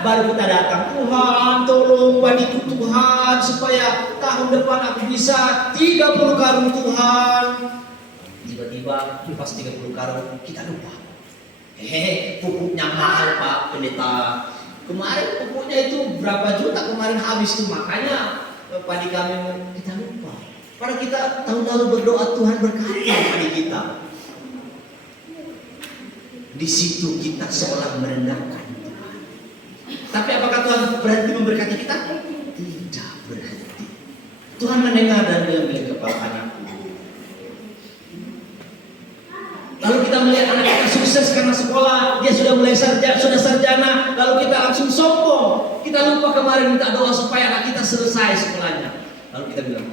baru kita datang, Tuhan tolong bantu Tuhan supaya tahun depan aku bisa 30 karung Tuhan. Tiba-tiba pas 30 karung kita lupa. Pupuknya mahal Pak Pendeta. Kemarin pupuknya itu berapa juta kemarin habis tuh, makanya padi kami kita lupa. Padahal kita tahun lalu berdoa Tuhan berkati padi kita. Di situ kita seolah merendahkan Tuhan. Tapi apakah Tuhan berhenti memberkati kita? Tidak berhenti. Tuhan mendengar dan mengambil kepala anakku. Lalu kita melihat anak kita sukses karena sekolah, dia sudah mulai sarjana, lalu kita langsung sombong. Kita lupa kemarin minta doa supaya anak kita selesai sekolahnya. Lalu kita bilang,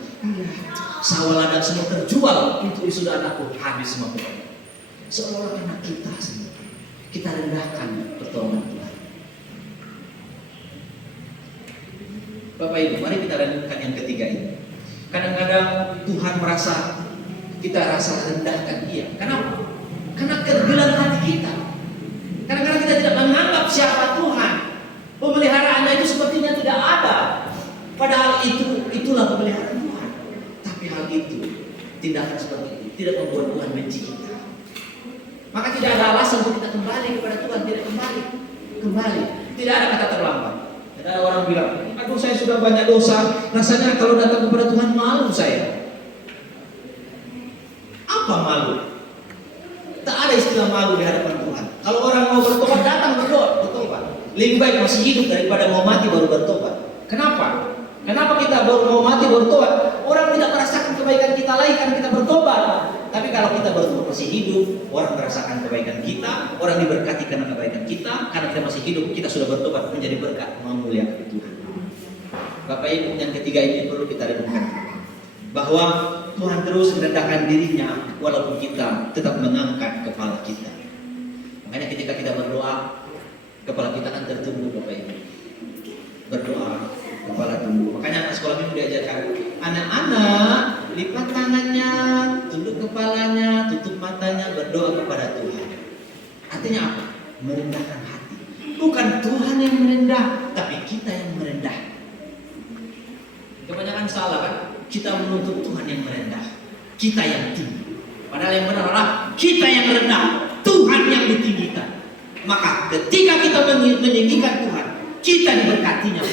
sawah ladang semua terjual untuk wisuda anakku, habis semua pokoknya. Seolah anak kita sendiri. Kita rendahkan pertolongan Tuhan. Bapak Ibu, mari kita renungkan yang ketiga ini. Kadang-kadang Tuhan kita rasa rendahkan Dia. Kenapa? Karena kegilaan hati kita. Kadang-kadang kita tidak menganggap siapa Tuhan. Pemeliharaannya itu sepertinya tidak ada. Padahal itulah pemeliharaan Tuhan. Tapi hal itu, tindakan seperti itu tidak membuat Tuhan benci kita. Maka tidak ada alasan untuk kita kembali kepada Tuhan. Tidak kembali. Tidak ada kata terlambat. Tidak ada orang bilang, aduh saya sudah banyak dosa, rasanya kalau datang kepada Tuhan malu saya. Apa malu? Tak ada istilah malu di hadapan Tuhan. Kalau orang mau bertobat, datang bertobat. Lebih baik masih hidup daripada mau mati baru bertobat. Kenapa? Kenapa kita baru mau mati baru bertobat? Orang tidak merasakan kebaikan kita lagi karena kita bertobat. Tapi kalau kita baru masih hidup, orang merasakan kebaikan kita, orang diberkati karena kebaikan kita. Karena kita masih hidup, kita sudah bertobat menjadi berkat, memuliakan Tuhan. Bapak Ibu, yang ketiga ini perlu kita renungkan, bahwa Tuhan terus merendahkan dirinya walaupun kita tetap mengangkat kepala kita. Makanya ketika kita berdoa, kepala kita akan tertunduk, Bapak Ibu. Berdoa, kepala tunduk. Makanya anak sekolah minggu diajarkan, anak-anak lipat tangannya, tunduk kepalanya, tutup matanya, berdoa kepada Tuhan. Artinya apa? Merendahkan hati. Bukan Tuhan yang merendah, tapi kita yang merendah. Kebanyakan salah kan? Kita menuntut Tuhan yang merendah, kita yang tinggi. Padahal yang benar adalah kita yang rendah, Tuhan yang ditinggikan. Maka ketika kita meninggikan Tuhan, kita diberkatinya.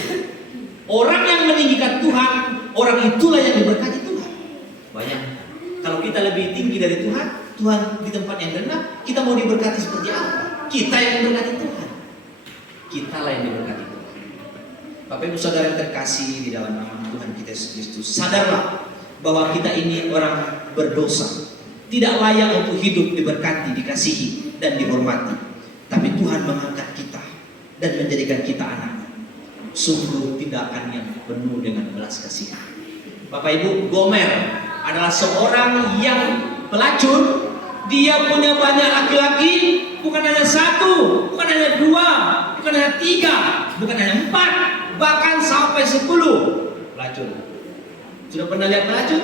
Orang yang meninggikan Tuhan, orang itulah yang diberkati Tuhan. Banyak. Kalau kita lebih tinggi dari Tuhan, Tuhan di tempat yang rendah, kita mau diberkati seperti apa? Kita yang diberkati Tuhan. Kitalah yang diberkati Tuhan. Bapak Ibu Saudara yang terkasih di dalam nama Tuhan kita Yesus Kristus, sadarlah bahwa kita ini orang berdosa, tidak layak untuk hidup diberkati, dikasihi, dan dihormati. Tapi Tuhan mengangkat kita dan menjadikan kita anak. Sungguh tindakan yang penuh dengan belas kasihan. Bapak Ibu, Gomer adalah seorang yang pelacur. Dia punya banyak laki-laki, bukan hanya satu, bukan hanya dua, bukan hanya tiga, bukan hanya 4, bahkan sampai 10 pelacur. Sudah pernah lihat pelacur?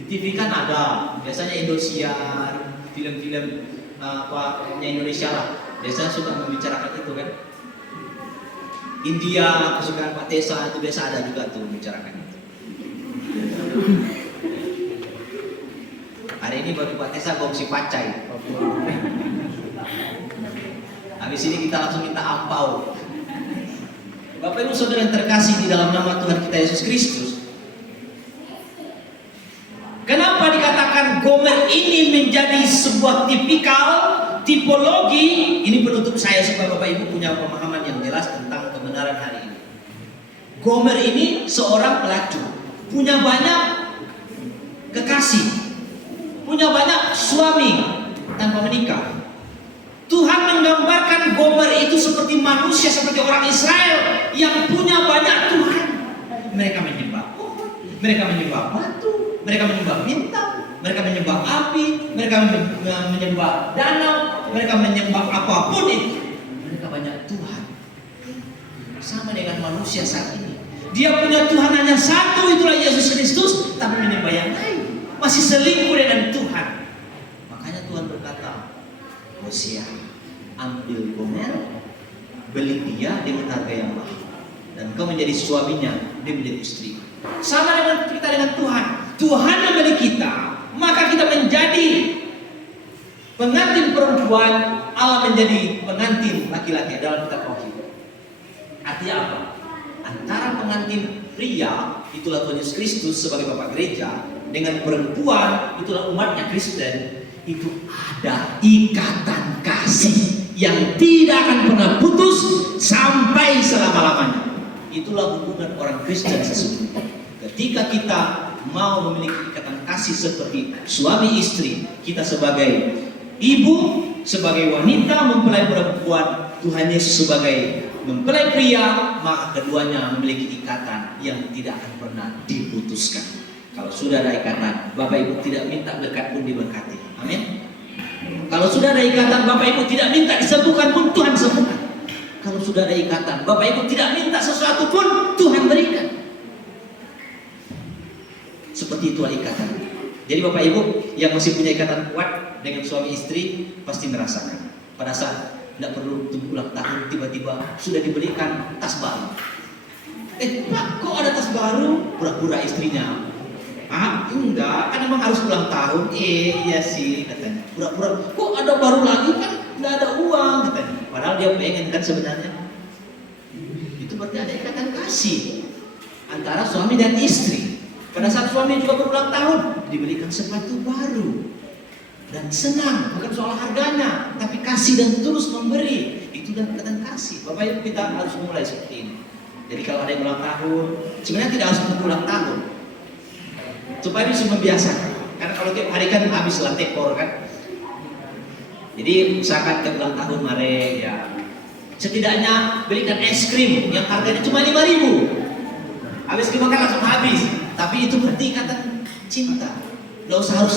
Di TV kan ada, biasanya Indosiar, film-film Indonesia lah, biasanya suka membicarakan itu kan. India, kesukaan Pak Tesa itu biasa ada juga tuh membicarakan itu. Hari ini bagi Pak Tesa gongsi pacai. Habis ini kita langsung minta ampau. Bapak Ibu Saudara yang terkasih di dalam nama Tuhan kita Yesus Kristus, kenapa dikatakan Gomer ini menjadi sebuah tipologi? Ini penutup saya supaya Bapak Ibu punya pemahaman yang jelas tentang kebenaran hari ini. Gomer ini seorang pelacur, punya banyak kekasih, punya banyak suami tanpa menikah. Tuhan menggambarkan Gomer itu seperti manusia, seperti orang Israel yang punya banyak Tuhan. Mereka menyembah pohon, mereka menyembah batu, mereka menyembah bintang, mereka menyembah api, mereka menyembah danau, mereka menyembah apapun itu. Mereka banyak Tuhan. Sama dengan manusia saat ini. Dia punya Tuhan hanya satu, itulah Yesus Kristus, tapi menyembah yang lain. Masih selingkuh dengan Tuhan. Makanya Tuhan berkata, Hosea, ambil Gomer beli dia dengan harga yang mahal. Dan engkau menjadi suaminya, dia menjadi istri. Sama dengan kita dengan Tuhan. Tuhan membeli kita, maka kita menjadi pengantin perempuan, Allah menjadi pengantin laki-laki dalam kitab Wahyu. Artinya apa? Antara pengantin pria, itulah Tuhan Yesus Kristus sebagai Bapak Gereja, dengan perempuan, itulah umatnya Kristen, itu ada ikatan kasih yang tidak akan pernah putus sampai selama-lamanya. Itulah hubungan orang Kristen sesungguhnya. Ketika kita mau memiliki ikatan kasih seperti suami istri, kita sebagai ibu, sebagai wanita mempelai perempuan, Tuhan Yesus sebagai mempelai pria, maka keduanya memiliki ikatan yang tidak akan pernah diputuskan. Kalau sudah ada ikatan, Bapak Ibu tidak minta berkat pun diberkati. Amin. Kalau sudah ada ikatan, Bapak Ibu tidak minta disembuhkan pun Tuhan sembuhkan. Kalau sudah ada ikatan, Bapak Ibu tidak minta sesuatu pun Tuhan berikan. Seperti itulah ikatan. Jadi Bapak Ibu yang masih punya ikatan kuat dengan suami istri pasti merasakan. Pada saat tidak perlu tunggu ulang tahun, tiba-tiba sudah diberikan tas baru. Pak, kok ada tas baru? Pura-pura istrinya. Enggak, kan emang harus ulang tahun. Iya sih katanya. Pura-pura, kok ada baru lagi, kan nggak ada uang katanya. Padahal dia pengen kan sebenarnya. Itu berarti ada ikatan kasih antara suami dan istri. Pada saat suami juga berulang tahun, diberikan sepatu baru dan senang, bukan soal harganya, tapi kasih dan terus memberi. Itu dan ikatan kasih. Bapak Ibu, kita harus mulai seperti ini. Jadi kalau ada yang ulang tahun, sebenarnya tidak harus menunggu ulang tahun, supaya bisa membiasakan. Karena kalau tiap hari kan habis lah tekor kan. Jadi misalkan tiap ulang tahun mare ya, setidaknya belikan es krim yang harganya cuma 5.000. Habis dimakan langsung habis. Tapi itu berarti ikatan cinta. Nggak usah harus